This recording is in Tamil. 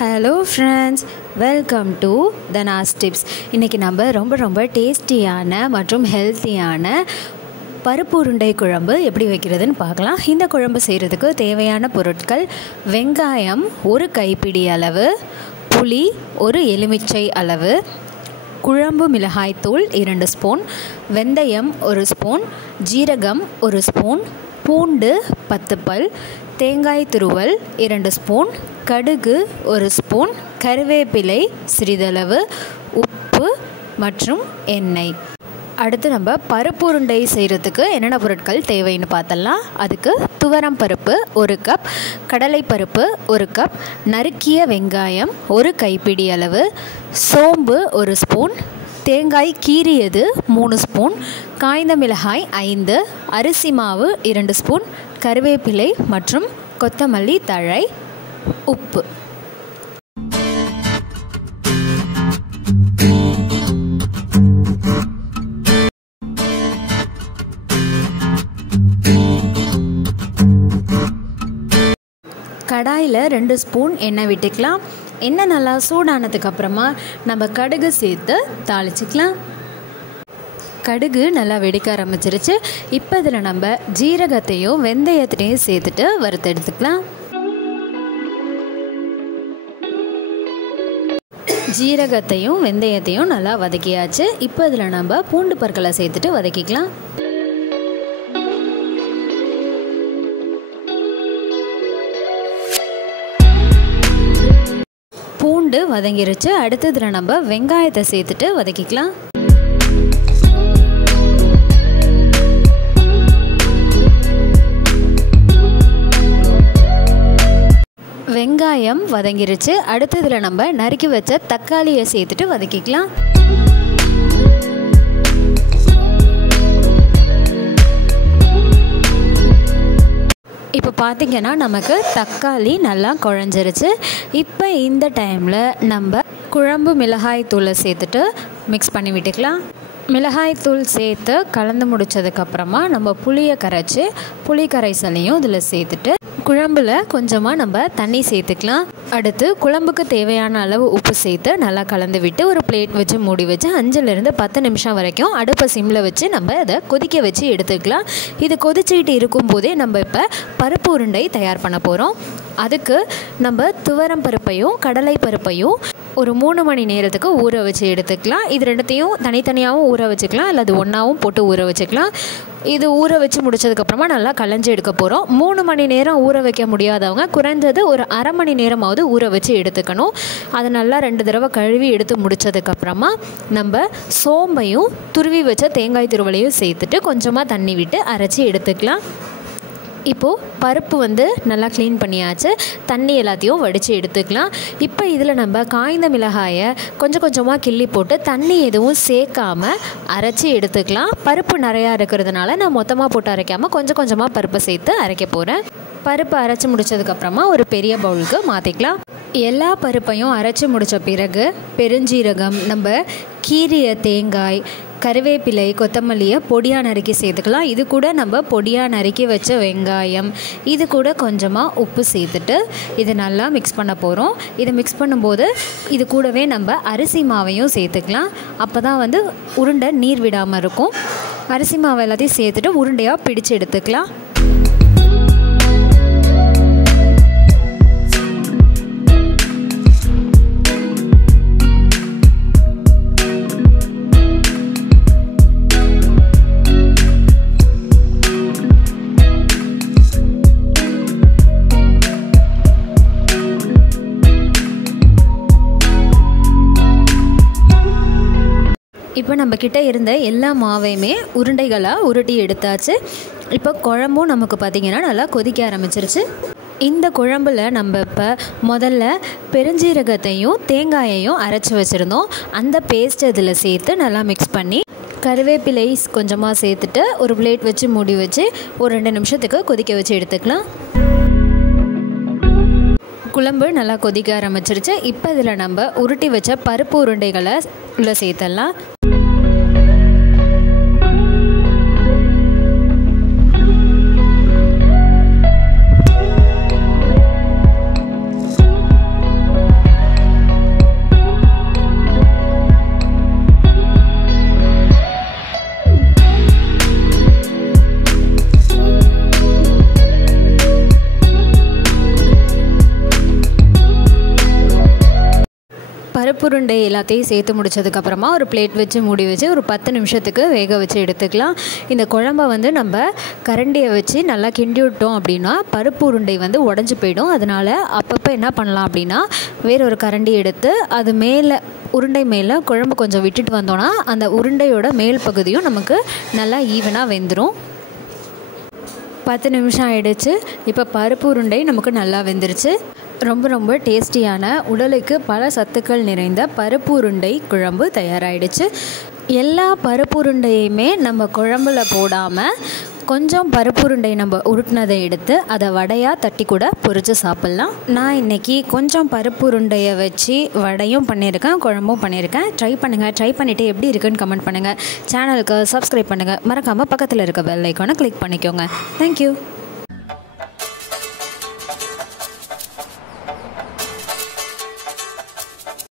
Hello friends, welcome to Dhana's tips. இன்றைக்கி நம்ம ரொம்ப டேஸ்டியான மற்றும் ஹெல்த்தியான பருப்பு உருண்டை குழம்பு எப்படி வைக்கிறதுன்னு பார்க்கலாம். இந்த குழம்பு செய்கிறதுக்கு தேவையான பொருட்கள்: வெங்காயம் ஒரு கைப்பிடி அளவு, புளி ஒரு எலுமிச்சை அளவு, குழம்பு மிளகாய்த்தூள் 2 ஸ்பூன், வெந்தயம் 1 ஸ்பூன், ஜீரகம் 1 ஸ்பூன், பூண்டு 10 பல், தேங்காய் துருவல் 2 ஸ்பூன், கடுகு 1 ஸ்பூன், கருவேப்பிலை சிறிதளவு, உப்பு மற்றும் எண்ணெய். அடுத்து நம்ம பருப்பு உருண்டை செய்கிறதுக்கு என்னென்ன பொருட்கள் தேவைன்னு பார்த்தலாம். அதுக்கு துவரம் பருப்பு 1 கப், கடலைப்பருப்பு 1 கப், நறுக்கிய வெங்காயம் 1 கைப்பிடி அளவு, சோம்பு 1 ஸ்பூன், தேங்காய் கீறியது 3 ஸ்பூன், காய்ந்த மிளகாய் 5, அரிசி மாவு 2 ஸ்பூன், கருவேப்பிலை மற்றும் கொத்தமல்லி தழை, உப்பு. கடாயில் 2 ஸ்பூன் எண்ணெய் விட்டுக்கலாம். எண்ணெய் நல்லா சூடானதுக்கப்புறமா நம்ம கடுகு சேர்த்து தாளிச்சிக்கலாம். கடுகு நல்லா வெடிக்க ஆரம்பிச்சிருச்சு. இப்போ இதில் நம்ம ஜீரகத்தையும் வெந்தயத்தையும் சேர்த்துட்டு வறுத்தெடுத்துக்கலாம். ஜீரகத்தையும் வெந்தயத்தையும் நல்லா வதக்கியாச்சு. இப்போ இதில் நம்ம பூண்டு பற்களை சேர்த்துட்டு வதக்கிக்கலாம். பூண்டு வதங்கிருச்சு. அடுத்ததில் நம்ம வெங்காயத்தை சேர்த்துட்டு வதக்கிக்கலாம். வெங்காயம் வதங்கிருச்சு. அடுத்ததில் நம்ம நறுக்கி வச்ச தக்காளியை சேர்த்துட்டு வதக்கிக்கலாம். இப்போ பார்த்திங்கன்னா நமக்கு தக்காளி நல்லா குழஞ்சிருச்சு. இப்போ இந்த டைமில் நம்ம குழம்பு மிளகாய் தூளை சேர்த்துட்டு மிக்ஸ் பண்ணி விட்டுக்கலாம். மிளகாய் தூள் சேர்த்து கலந்து முடித்ததுக்கப்புறமா நம்ம புளியை கரைச்சி புளி கரைசலையும் இதில் சேர்த்துட்டு குழம்புல கொஞ்சமாக நம்ம தண்ணி சேர்த்துக்கலாம். அடுத்து குழம்புக்கு தேவையான அளவு உப்பு சேர்த்து நல்லா கலந்து விட்டு ஒரு பிளேட் வச்சு மூடி வச்சு 5லேருந்து 10 நிமிஷம் வரைக்கும் அடுப்பை சிம்மில் வச்சு நம்ம அதை கொதிக்க வச்சு எடுத்துக்கலாம். இது கொதிச்சுக்கிட்டு இருக்கும்போதே நம்ம இப்போ பருப்பு உருண்டை தயார் பண்ண போகிறோம். அதுக்கு நம்ம துவரம் பருப்பையும் கடலை பருப்பையும் ஒரு 3 மணி நேரத்துக்கு ஊற வச்சு எடுத்துக்கலாம். இது ரெண்டுத்தையும் தனித்தனியாகவும் ஊற வச்சுக்கலாம், அல்லது ஒன்றாவும் போட்டு ஊற வச்சுக்கலாம். இது ஊற வச்சு முடித்ததுக்கப்புறமா நல்லா களைஞ்சி எடுக்க போகிறோம். 3 மணி நேரம் ஊற வைக்க முடியாதவங்க குறைஞ்சது ஒரு அரை மணி நேரமாவது ஊற வச்சு எடுத்துக்கணும். அதை நல்லா 2 தடவை கழுவி எடுத்து முடித்ததுக்கப்புறமா நம்ம சோம்பையும் துருவி வச்ச தேங்காய் துருவலையும் சேர்த்துட்டு கொஞ்சமாக தண்ணி விட்டு அரைச்சி எடுத்துக்கலாம். இப்போது பருப்பு நல்லா க்ளீன் பண்ணியாச்சு. தண்ணி எல்லாத்தையும் வடித்து எடுத்துக்கலாம். இப்போ இதில் நம்ம காய்ந்த மிளகாயை கொஞ்சமாக கிள்ளி போட்டு தண்ணி எதுவும் சேர்க்காமல் அரைச்சி எடுத்துக்கலாம். பருப்பு நிறையா இருக்கிறதுனால நான் மொத்தமாக போட்டு அரைக்காமல் கொஞ்சமாக பருப்பை சேர்த்து அரைக்க போகிறேன். பருப்பு அரைச்சி முடித்ததுக்கப்புறமா ஒரு பெரிய பவுலுக்கு மாற்றிக்கலாம். எல்லா பருப்பையும் அரைச்சி முடித்த பிறகு பெருஞ்சீரகம், நம்ம கீரிய தேங்காய், கருவேப்பிலை, கொத்தமல்லியை பொடியாக நறுக்கி சேர்த்துக்கலாம். இது கூட நம்ம பொடியாக நறுக்கி வச்ச வெங்காயம், இது கூட கொஞ்சமாக உப்பு சேர்த்துட்டு இது நல்லா மிக்ஸ் பண்ண போகிறோம். இதை மிக்ஸ் பண்ணும்போது இது கூடவே நம்ம அரிசி மாவையும் சேர்த்துக்கலாம். அப்போ தான் உருண்டை நீர் விடாமல் இருக்கும். அரிசி மாவை எல்லாத்தையும் சேர்த்துட்டு உருண்டையாக பிடிச்சு எடுத்துக்கலாம். இப்போ நம்மக்கிட்ட இருந்த எல்லா மாவையுமே உருண்டைகளாக உருட்டி எடுத்தாச்சு. இப்போ குழம்பும் நமக்கு பார்த்திங்கன்னா நல்லா கொதிக்க ஆரம்பிச்சிருச்சு. இந்த குழம்புல நம்ம இப்போ முதல்ல பெருஞ்சீரகத்தையும் தேங்காயையும் அரைச்சி வச்சுருந்தோம். அந்த பேஸ்ட் இதில் சேர்த்து நல்லா மிக்ஸ் பண்ணி கருவேப்பிலை கொஞ்சமாக சேர்த்துட்டு ஒரு பிளேட் வச்சு மூடி வச்சு ஒரு 2 நிமிஷத்துக்கு கொதிக்க வச்சு எடுத்துக்கலாம். குழம்பு நல்லா கொதிக்க ஆரம்பிச்சிருச்சு. இப்போ இதில் நம்ம உருட்டி வச்ச பருப்பு உருண்டைகளை உள்ளே சேர்த்துடலாம். பருப்புருண்டை எல்லாத்தையும் சேர்த்து முடிச்சதுக்கப்புறமா ஒரு பிளேட் வச்சு மூடி வச்சு ஒரு 10 நிமிஷத்துக்கு வேக வச்சு எடுத்துக்கலாம். இந்த குழம்பை வந்து நம்ம கரண்டியை வச்சு நல்லா கிண்டி விட்டோம் அப்படின்னா பருப்பு உருண்டை வந்து உடஞ்சி போயிடும். அதனால் அப்பப்போ என்ன பண்ணலாம் அப்படின்னா வேற ஒரு கரண்டி எடுத்து அது மேலே உருண்டை மேலே குழம்பு கொஞ்சம் விட்டுட்டு வந்தோன்னா அந்த உருண்டையோட மேல் பகுதியும் நமக்கு நல்லா ஈவனாக வெந்துடும். 10 நிமிஷம் ஆகிடுச்சு. இப்போ பருப்பு உருண்டை நமக்கு நல்லா வெந்துருச்சு. ரொம்ப டேஸ்டியான உடலுக்கு பல சத்துக்கள் நிறைந்த பருப்பு உருண்டை குழம்பு தயாராகிடுச்சு. எல்லா பருப்பு உருண்டையுமே நம்ம குழம்புல போடாமல் கொஞ்சம் பருப்பு உருண்டை நம்ம உருட்டினதை எடுத்து அதை வடையாக தட்டி கூட பொரித்து சாப்பிட்லாம். நான் இன்றைக்கி கொஞ்சம் பருப்பு உருண்டையை வச்சு வடையும் பண்ணியிருக்கேன், குழம்பும் பண்ணியிருக்கேன். ட்ரை பண்ணுங்கள். ட்ரை பண்ணிவிட்டு எப்படி இருக்குன்னு கமெண்ட் பண்ணுங்கள். சேனலுக்கு சப்ஸ்கிரைப் பண்ணுங்கள். மறக்காமல் பக்கத்தில் இருக்க பெல் ஐக்கானை கிளிக் பண்ணிக்கோங்க. தேங்க்யூ.